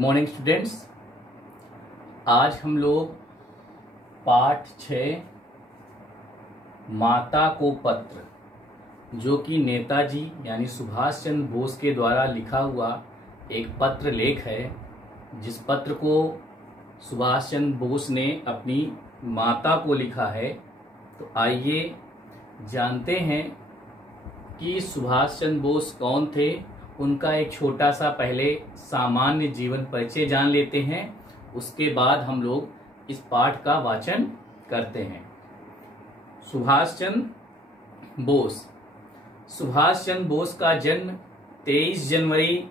Morning students. आज हम लोग पाठ 6 माता को पत्र, जो कि नेताजी यानी सुभाष चंद्र बोस के द्वारा लिखा हुआ एक पत्र लेख है, जिस पत्र को सुभाष चंद्र बोस ने अपनी माता को लिखा है। तो आइए जानते हैं कि सुभाष चंद्र बोस कौन थे। उनका एक छोटा सा पहले सामान्य जीवन परिचय जान लेते हैं, उसके बाद हम लोग इस पाठ का वाचन करते हैं। सुभाष चंद्र बोस। सुभाष चंद्र बोस का जन्म 23 जनवरी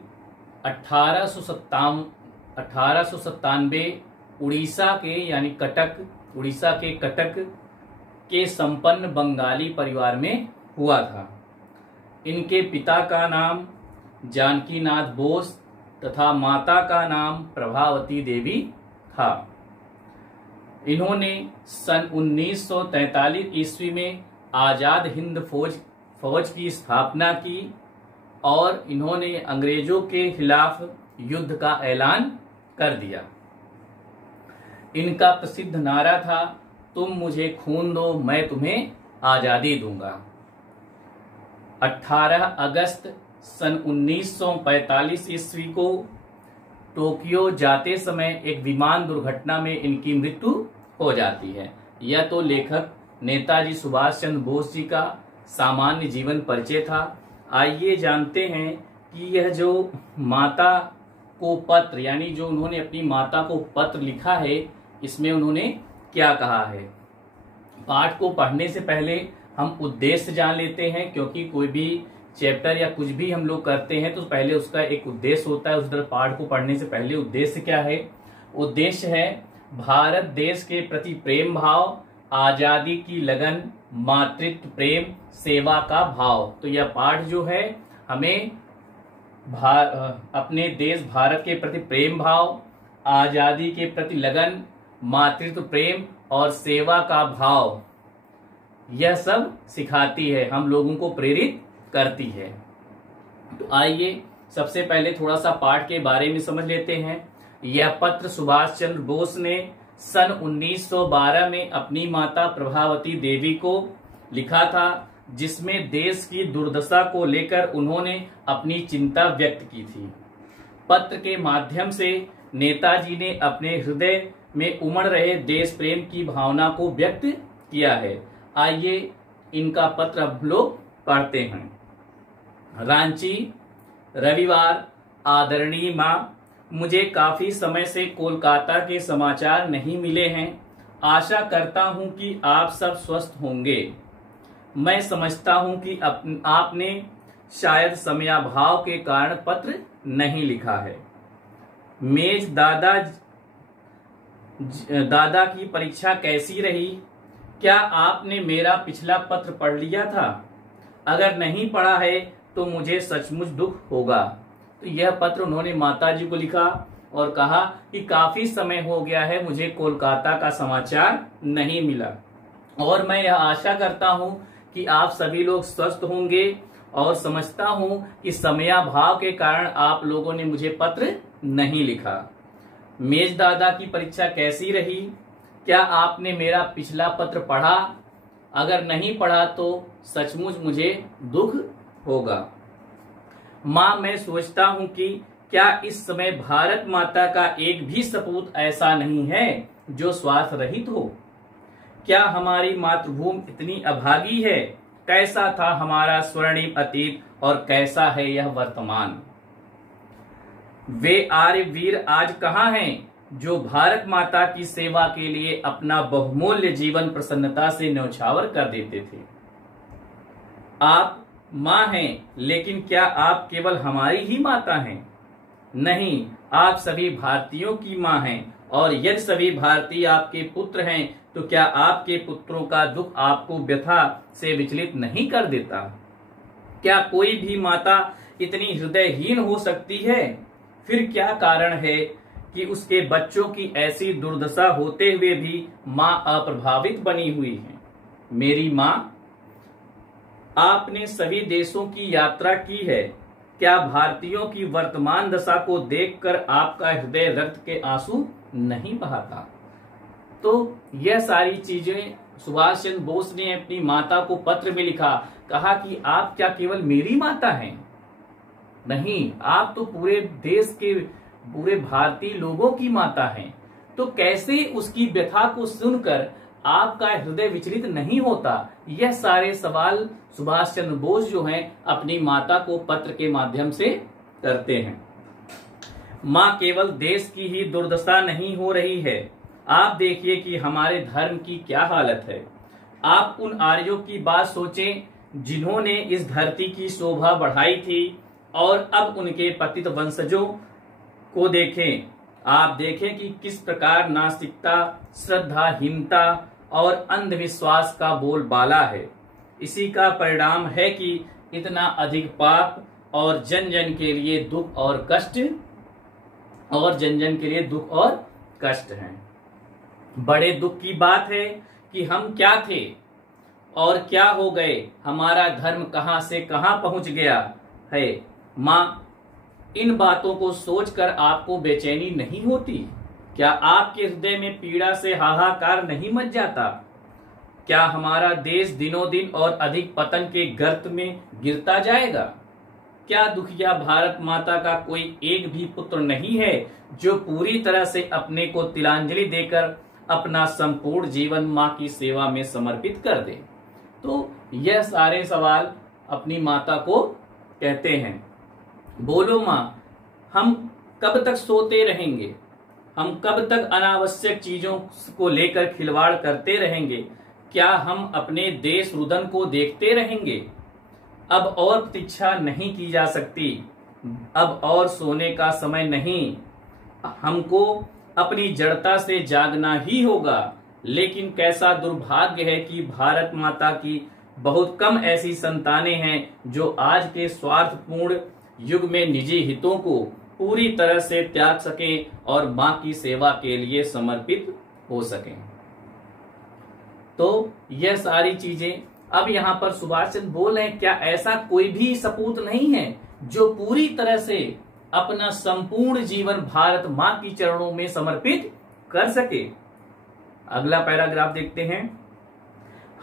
1897 उड़ीसा के यानी उड़ीसा के कटक के संपन्न बंगाली परिवार में हुआ था। इनके पिता का नाम जानकीनाथ बोस तथा माता का नाम प्रभावती देवी था। इन्होंने सन 1943 ईस्वी में आजाद हिंद फौज की स्थापना की और इन्होंने अंग्रेजों के खिलाफ युद्ध का ऐलान कर दिया। इनका प्रसिद्ध नारा था, तुम मुझे खून दो, मैं तुम्हें आजादी दूंगा। 18 अगस्त सन 1945 ईस्वी को टोक्यो जाते समय एक विमान दुर्घटना में इनकी मृत्यु हो जाती है। यह तो लेखक नेताजी सुभाष चंद्र बोस जी का सामान्य जीवन परिचय था। आइए जानते हैं कि यह जो माता को पत्र यानी जो उन्होंने अपनी माता को पत्र लिखा है, इसमें उन्होंने क्या कहा है। पाठ को पढ़ने से पहले हम उद्देश्य जान लेते हैं, क्योंकि कोई भी चैप्टर या कुछ भी हम लोग करते हैं तो पहले उसका एक उद्देश्य होता है। उस तरह पाठ को पढ़ने से पहले उद्देश्य क्या है। उद्देश्य है भारत देश के प्रति प्रेम भाव, आजादी की लगन, मातृत्व प्रेम, सेवा का भाव। तो यह पाठ जो है हमें अपने देश भारत के प्रति प्रेम भाव, आजादी के प्रति लगन, मातृत्व प्रेम और सेवा का भाव, यह सब सिखाती है, हम लोगों को प्रेरित करती है। तो आइए सबसे पहले थोड़ा सा पाठ के बारे में समझ लेते हैं। यह पत्र सुभाष चंद्र बोस ने सन 1912 में अपनी माता प्रभावती देवी को लिखा था, जिसमें देश की दुर्दशा को लेकर उन्होंने अपनी चिंता व्यक्त की थी। पत्र के माध्यम से नेताजी ने अपने हृदय में उमड़ रहे देश प्रेम की भावना को व्यक्त किया है। आइए इनका पत्र अब लोग पढ़ते हैं। रांची, रविवार। आदरणीय माँ, मुझे काफी समय से कोलकाता के समाचार नहीं मिले हैं। आशा करता हूं कि आप सब स्वस्थ होंगे। मैं समझता हूं कि आपने शायद समयाभाव के कारण पत्र नहीं लिखा है। मेज दादा की परीक्षा कैसी रही? क्या आपने मेरा पिछला पत्र पढ़ लिया था? अगर नहीं पढ़ा है तो मुझे सचमुच दुख होगा। तो यह पत्र उन्होंने माताजी को लिखा और कहा कि काफी समय हो गया है, मुझे कोलकाता का समाचार नहीं मिला और मैं यह आशा करता हूं कि आप सभी लोग स्वस्थ होंगे और समझता हूं कि समयाभाव के कारण आप लोगों ने मुझे पत्र नहीं लिखा। मेज दादा की परीक्षा कैसी रही? क्या आपने मेरा पिछला पत्र पढ़ा? अगर नहीं पढ़ा तो सचमुच मुझे दुख होगा। माँ, मैं सोचता हूँ कि क्या इस समय भारत माता का एक भी सपूत ऐसा नहीं है जो स्वार्थ रहित हो? क्या हमारी मातृभूमि इतनी अभागी है? कैसा था हमारा स्वर्णिम अतीत और कैसा है यह वर्तमान? वे आर्य वीर आज कहाँ हैं जो भारत माता की सेवा के लिए अपना बहुमूल्य जीवन प्रसन्नता से न्यौछावर कर देते थे। आप माँ हैं, लेकिन क्या आप केवल हमारी ही माता हैं? नहीं, आप सभी भारतीयों की माँ हैं और यदि सभी भारतीय आपके पुत्र हैं तो क्या आपके पुत्रों का दुख आपको व्यथा से विचलित नहीं कर देता? क्या कोई भी माता इतनी हृदयहीन हो सकती है? फिर क्या कारण है कि उसके बच्चों की ऐसी दुर्दशा होते हुए भी माँ अप्रभावित बनी हुई है? मेरी माँ, आपने सभी देशों की यात्रा की है, क्या भारतीयों की वर्तमान दशा को देखकर आपका हृदय रक्त के आंसू नहीं बहाता? तो यह सारी चीजें सुभाष चंद्र बोस ने अपनी माता को पत्र में लिखा, कहा कि आप क्या केवल मेरी माता हैं? नहीं, आप तो पूरे देश के, पूरे भारतीय लोगों की माता हैं। तो कैसे उसकी व्यथा को सुनकर आपका हृदय विचलित नहीं होता? यह सारे सवाल सुभाष चंद्र बोस जो हैं अपनी माता को पत्र के माध्यम से करते हैं। मां, केवल देश की ही दुर्दशा नहीं हो रही है, आप देखिए कि हमारे धर्म की क्या हालत है। आप उन आर्यों की बात सोचें जिन्होंने इस धरती की शोभा बढ़ाई थी, और अब उनके पतित वंशजों को देखें। आप देखें कि किस प्रकार नास्तिकता, श्रद्धाहीनता और अंधविश्वास का बोलबाला है। इसी का परिणाम है कि इतना अधिक पाप और जन जन के लिए दुख और कष्ट, और जन जन के लिए दुख और कष्ट हैं। बड़े दुख की बात है कि हम क्या थे और क्या हो गए, हमारा धर्म कहां से कहां पहुंच गया है। मां, इन बातों को सोचकर आपको बेचैनी नहीं होती? क्या आपके हृदय में पीड़ा से हाहाकार नहीं मच जाता? क्या हमारा देश दिनों दिन और अधिक पतन के गर्त में गिरता जाएगा? क्या दुखिया भारत माता का कोई एक भी पुत्र नहीं है जो पूरी तरह से अपने को तिलांजलि देकर अपना संपूर्ण जीवन मां की सेवा में समर्पित कर दे? तो यह सारे सवाल अपनी माता को कहते हैं। बोलो मां, हम कब तक सोते रहेंगे? हम कब तक अनावश्यक चीजों को लेकर खिलवाड़ करते रहेंगे? क्या हम अपने देश रुदन को देखते रहेंगे? अब और प्रतीक्षा नहीं की जा सकती, अब और सोने का समय नहीं। हमको अपनी जड़ता से जागना ही होगा। लेकिन कैसा दुर्भाग्य है कि भारत माता की बहुत कम ऐसी संतानें हैं जो आज के स्वार्थपूर्ण युग में निजी हितों को पूरी तरह से त्याग सकें और मां की सेवा के लिए समर्पित हो सकें। तो यह सारी चीजें अब यहाँ पर सुभाष चंद्र बोल रहे हैं, क्या ऐसा कोई भी सपूत नहीं है जो पूरी तरह से अपना संपूर्ण जीवन भारत मां की चरणों में समर्पित कर सके? अगला पैराग्राफ देखते हैं।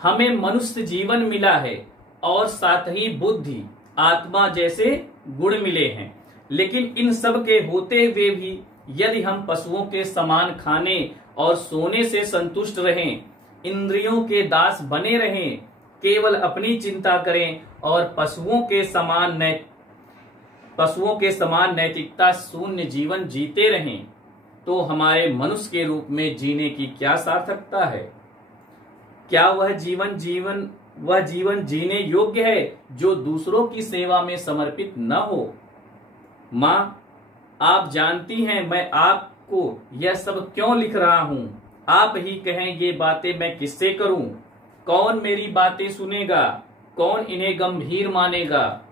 हमें मनुष्य जीवन मिला है और साथ ही बुद्धि, आत्मा जैसे गुण मिले हैं, लेकिन इन सब के होते हुए भी यदि हम पशुओं के समान खाने और सोने से संतुष्ट रहें, इंद्रियों के दास बने रहें, केवल अपनी चिंता करें और पशुओं के समान नैतिकता शून्य जीवन जीते रहें, तो हमारे मनुष्य के रूप में जीने की क्या सार्थकता है? क्या वह जीवन जीने योग्य है जो दूसरों की सेवा में समर्पित न हो? मां, आप जानती हैं मैं आपको यह सब क्यों लिख रहा हूं। आप ही कहें ये बातें मैं किससे करूं? कौन मेरी बातें सुनेगा? कौन इन्हें गंभीर मानेगा?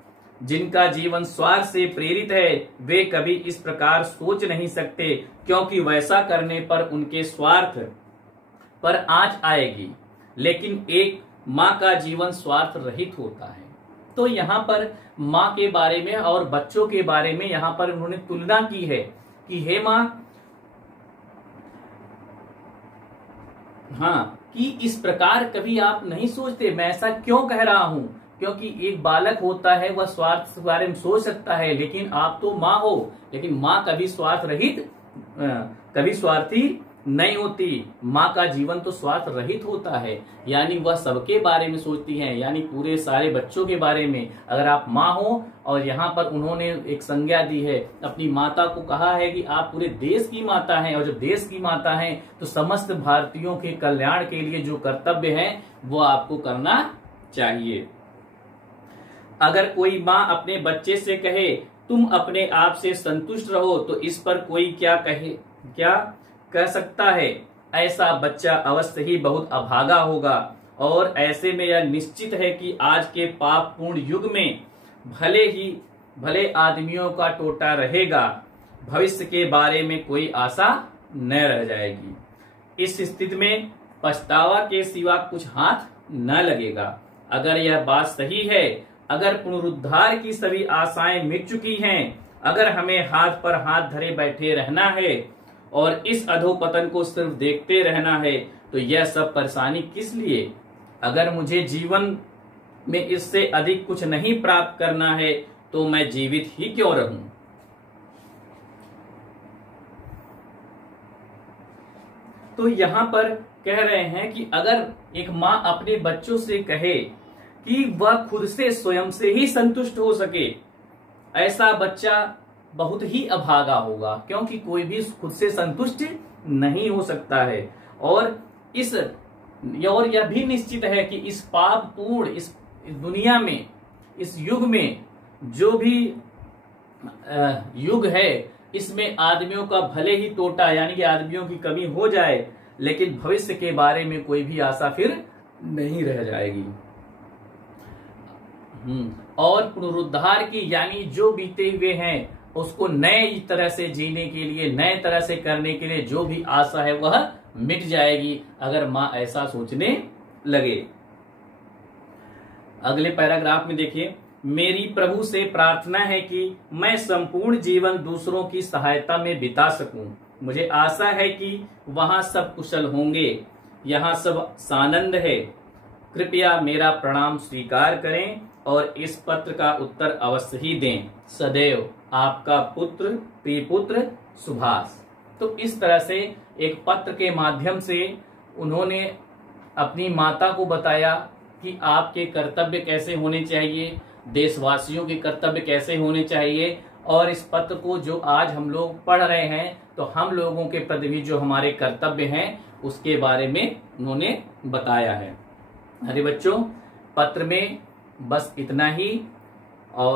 जिनका जीवन स्वार्थ से प्रेरित है वे कभी इस प्रकार सोच नहीं सकते, क्योंकि वैसा करने पर उनके स्वार्थ पर आंच आएगी। लेकिन एक माँ का जीवन स्वार्थ रहित होता है। तो यहाँ पर माँ के बारे में और बच्चों के बारे में यहाँ पर उन्होंने तुलना की है कि हे माँ, हाँ, कि इस प्रकार कभी आप नहीं सोचते। मैं ऐसा क्यों कह रहा हूँ? क्योंकि एक बालक होता है वह स्वार्थ के बारे में सोच सकता है, लेकिन आप तो माँ हो, लेकिन माँ कभी स्वार्थ रहित, कभी स्वार्थी नहीं होती। माँ का जीवन तो स्वार्थ रहित होता है, यानी वह सबके बारे में सोचती है, यानी पूरे सारे बच्चों के बारे में। अगर आप माँ हो, और यहाँ पर उन्होंने एक संज्ञा दी है, अपनी माता को कहा है कि आप पूरे देश की माता हैं, और जब देश की माता हैं तो समस्त भारतीयों के कल्याण के लिए जो कर्तव्य है वो आपको करना चाहिए। अगर कोई माँ अपने बच्चे से कहे तुम अपने आप से संतुष्ट रहो, तो इस पर कोई क्या कह सकता है? ऐसा बच्चा अवश्य ही बहुत अभागा होगा, और ऐसे में यह निश्चित है कि आज के पापपूर्ण युग में भले आदमियों का टोटा रहेगा, भविष्य के बारे में कोई आशा न रह जाएगी। इस स्थिति में पछतावा के सिवा कुछ हाथ न लगेगा। अगर यह बात सही है अगर पुनरुद्धार की सभी आशाएं मिट चुकी हैं, अगर हमें हाथ पर हाथ धरे बैठे रहना है और इस अधोपतन को सिर्फ देखते रहना है, तो यह सब परेशानी किस लिए? अगर मुझे जीवन में इससे अधिक कुछ नहीं प्राप्त करना है तो मैं जीवित ही क्यों रहूं? तो यहां पर कह रहे हैं कि अगर एक माँ अपने बच्चों से कहे कि वह खुद से स्वयं से ही संतुष्ट हो सके, ऐसा बच्चा बहुत ही अभागा होगा, क्योंकि कोई भी खुद से संतुष्ट नहीं हो सकता है। और यह भी निश्चित है कि इस पाप पूर्ण इस दुनिया में, इस युग में, जो भी युग है, इसमें आदमियों का भले ही टोटा यानी कि आदमियों की कमी हो जाए, लेकिन भविष्य के बारे में कोई भी आशा फिर नहीं रह जाएगी। और पुनरुद्धार की यानी जो बीते हुए हैं उसको नए तरह से जीने के लिए, नए तरह से करने के लिए जो भी आशा है वह मिट जाएगी, अगर माँ ऐसा सोचने लगे। अगले पैराग्राफ में देखिए, मेरी प्रभु से प्रार्थना है कि मैं संपूर्ण जीवन दूसरों की सहायता में बिता सकूं। मुझे आशा है कि वहां सब कुशल होंगे, यहाँ सब सानंद है। कृपया मेरा प्रणाम स्वीकार करें और इस पत्र का उत्तर अवश्य ही दें। सदैव आपका पुत्र, प्रिय पुत्र सुभाष। तो इस तरह से एक पत्र के माध्यम से उन्होंने अपनी माता को बताया कि आपके कर्तव्य कैसे होने चाहिए, देशवासियों के कर्तव्य कैसे होने चाहिए, और इस पत्र को जो आज हम लोग पढ़ रहे हैं तो हम लोगों के प्रति भी जो हमारे कर्तव्य हैं उसके बारे में उन्होंने बताया है। अरे बच्चों, पत्र में बस इतना ही। और